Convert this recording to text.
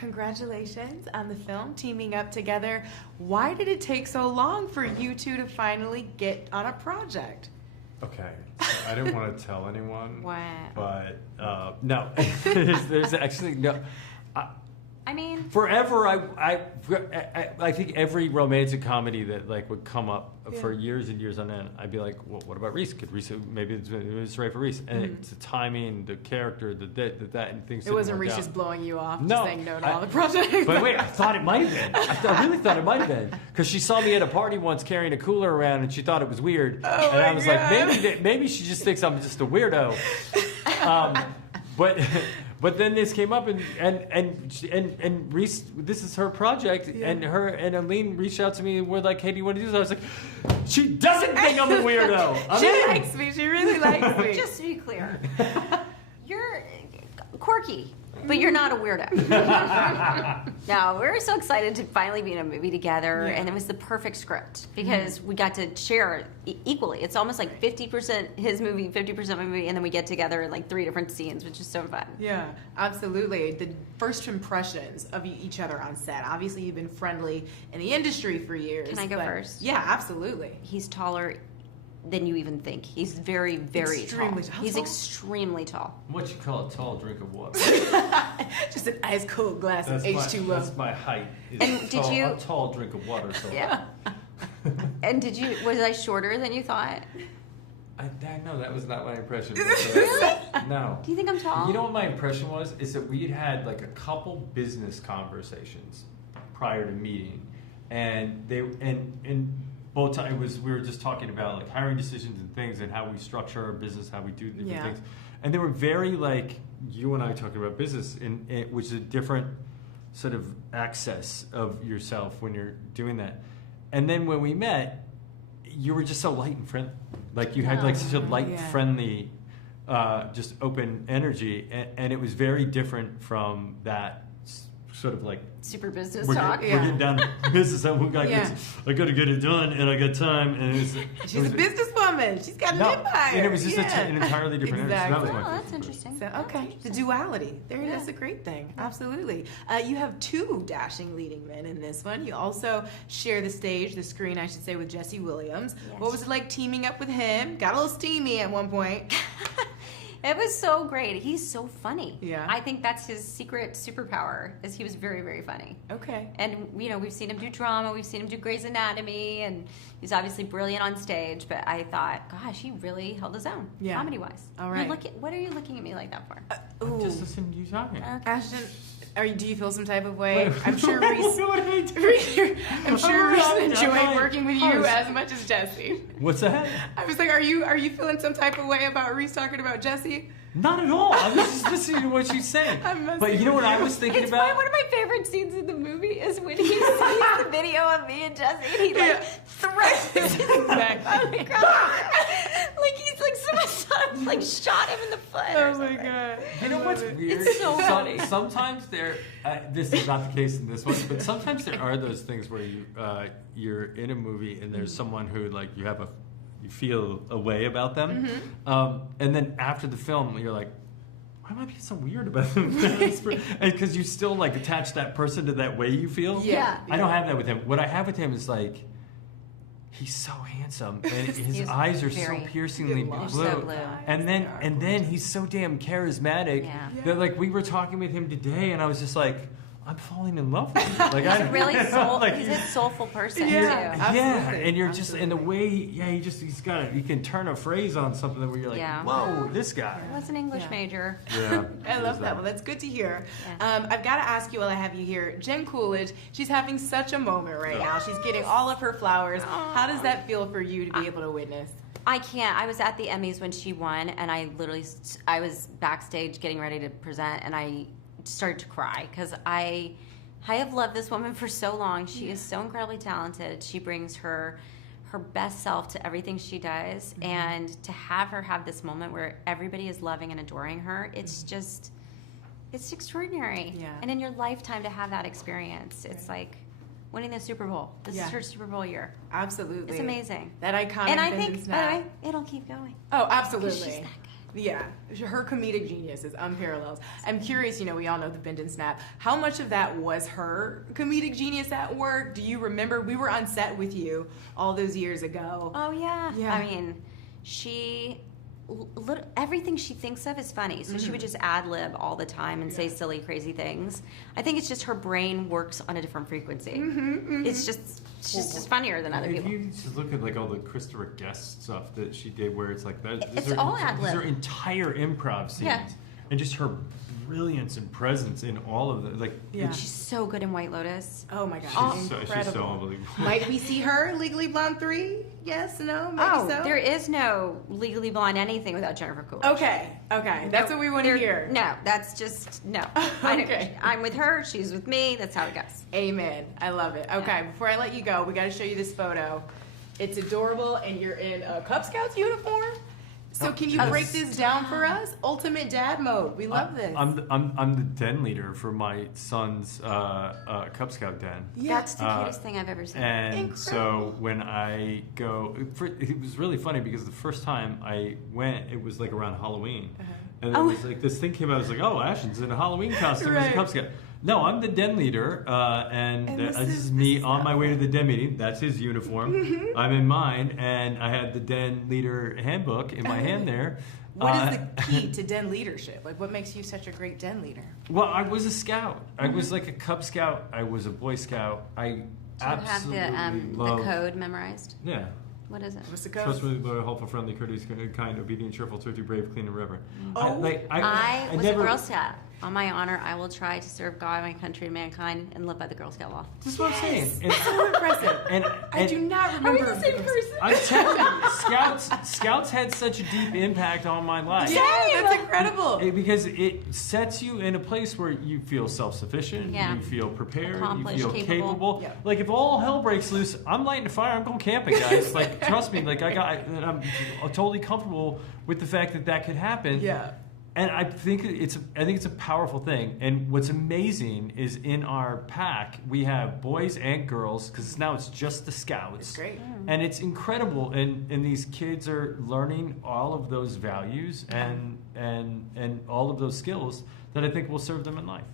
congratulations on the film, teaming up together. Why did it take so long for you two to finally get on a project? Okay, so I didn't want to tell anyone. Wow. But no, there's actually no. I mean, forever, I think every romantic comedy that like would come up for years and years on end, I'd be like, well, what about Reese? Could Reese, maybe it's right for Reese? And it's the timing, the character, that, and things. It wasn't Reese just blowing you off, no, just saying no to all the projects. But wait, I thought it might have been. I really thought it might have been. Because she saw me at a party once carrying a cooler around and she thought it was weird. Oh and I was God. like, maybe she just thinks I'm just a weirdo. But then this came up and Reese, this is her project, and her and Aline reached out to me and were like, "Hey, do you want to do this?" I was like, "She doesn't think I'm a weirdo. She likes me. She really likes me." just to be clear, you're quirky, but you're not a weirdo. No, we're so excited to finally be in a movie together, and it was the perfect script because we got to share equally. It's almost like 50% his movie, 50% my movie, and then we get together in like 3 different scenes, which is so fun. Yeah, absolutely. The first impressions of each other on set. Obviously, you've been friendly in the industry for years. Can I go first? Yeah, absolutely. He's taller than you even think. He's very, very Extremely tall. tall. He's extremely tall. What you call a tall drink of water? Just an ice cold glass of H2O. That's my height. And did you? A tall drink of water. So Yeah. And was I shorter than you thought? I know that was not my impression. Really? No. Do you think I'm tall? You know what my impression was? Is that we had like a couple business conversations prior to meeting, and both times we were just talking about like hiring decisions and things and how we structure our business, how we do different things, and they were very like you and I talking about business, which is a different sort of access of yourself when you're doing that. And then when we met, you were just so light and friendly. Like you had like such a light, friendly, just open energy, and it was very different from that sort of like super business we're talk. We're getting down to business. I got to get it done, and I got time. And she's a businesswoman. She's got an empire. And it was just an entirely different exactly. energy. So that was that's interesting. So, okay, the duality. That's a great thing. Absolutely. You have 2 dashing leading men in this one. You also share the screen, I should say, with Jesse Williams. Yes. What was it like teaming up with him? Got a little steamy at one point. It was so great. He's so funny. Yeah. I think that's his secret superpower, is he was very, very funny. Okay. And, we've seen him do drama, we've seen him do Grey's Anatomy, and he's obviously brilliant on stage, but I thought, gosh, he really held his own, comedy-wise. All right. What are you looking at me like that for? I'm just listening to you talking. Ashton, do you feel some type of way? I'm sure Reese enjoyed working with you as much as Jesse. What's that? I was like, are you feeling some type of way about Reese talking about Jesse? Not at all. I was just listening to what she's saying. But you know what I was thinking about? One of my favorite scenes in the movie is when he sees the video of me and Jesse, and he throws his back. Like he's like someone shot him in the foot. Oh my god! You know what's weird? It's so funny. Sometimes this is not the case in this one, but sometimes there are those things where you're in a movie and there's someone who like you feel a way about them, and then after the film you're like, why am I being so weird about them? Because you still like attach that person to that way you feel. I don't have that with him. What I have with him is like, he's so handsome and his eyes are so piercingly blue. So blue. And then he's so damn charismatic that like we were talking with him today and I was just like, I'm falling in love with him. Like, he's really he's a soulful person too. And you're just in the way he can turn a phrase on something where you're like, whoa, this guy. He was an English major. Yeah. I love that. Well, that's good to hear. I've got to ask you while I have you here, Jen Coolidge, she's having such a moment right now. She's getting all of her flowers. How does that feel for you to be able to witness? I can't. I was at the Emmys when she won, and I was backstage getting ready to present, and I started to cry because I have loved this woman for so long. She is so incredibly talented. She brings her best self to everything she does, and to have her have this moment where everybody is loving and adoring her, it's extraordinary. And in your lifetime to have that experience, it's like winning the Super Bowl. This is her Super Bowl year. Absolutely. It's amazing. That iconic and I think, snap. by the way, it'll keep going. Oh, absolutely. She's that good. Yeah, her comedic genius is unparalleled. I'm curious, we all know the bend and snap. How much of that was her comedic genius at work? Do you remember? We were on set with you all those years ago. Oh, yeah. Yeah. I mean, everything she thinks of is funny. So she would just ad-lib all the time and say silly, crazy things. I think it's just her brain works on a different frequency. It's just, she's just funnier than other if people. you just look at like all the Christopher Guest stuff that she did, where it's like that, It's all ad-lib. These are entire improv scenes, Yeah. and just her brilliance and presence in all of it. Like, Yeah. She's so good in White Lotus. Oh my gosh, she's so incredible. unbelievable. Might we see her Legally Blonde 3? Yes, no, maybe so? There is no Legally Blonde anything without Jennifer Coolidge. Okay, that's what we want to hear. No, that's just, no. Okay. I'm with her, she's with me, that's how it goes. Amen. I love it. Okay, before I let you go, we got to show you this photo. It's adorable, and you're in a Cub Scouts uniform. So can you break this down for us? Ultimate dad mode. We love this. I'm the den leader for my son's Cub Scout den. Yeah. That's the cutest thing I've ever seen. And Incredible. so when I go, it was really funny because the first time I went, it was like around Halloween. And it was like this thing came out, I was like, oh, Ashton's in a Halloween costume as a Cub Scout. No, I'm the den leader, and this is me on my way to the den meeting. That's his uniform. I'm in mine, and I had the den leader handbook in my hand there. What is the key to den leadership? Like, what makes you such a great den leader? Well, I was a scout. I was like a Cub Scout. I was a Boy Scout. I Do you absolutely have love the code memorized? Yeah. What is it? What's the code? Trustworthy, loyal, helpful, friendly, courteous, kind, obedient, cheerful, thrifty, brave, clean, and reverent. Oh. I was never, a Girl Scout. On my honor, I will try to serve God, my country, and mankind, and live by the Girl Scout law. This is what I'm saying. And, So impressive. and I do not remember. Are we the same person? I'm telling you, Scouts had such a deep impact on my life. Yeah, that's incredible. Because it sets you in a place where you feel self-sufficient, Yeah. you feel prepared, you Accomplished, feel capable. Yeah. Like if all hell breaks loose, I'm lighting a fire. I'm going camping, guys. Like trust me. Like I'm totally comfortable with the fact that could happen. Yeah. And I think it's a powerful thing. And what's amazing is in our pack we have boys and girls because now it's just the Scouts. It's great. And it's incredible. And these kids are learning all of those values and all of those skills that I think will serve them in life.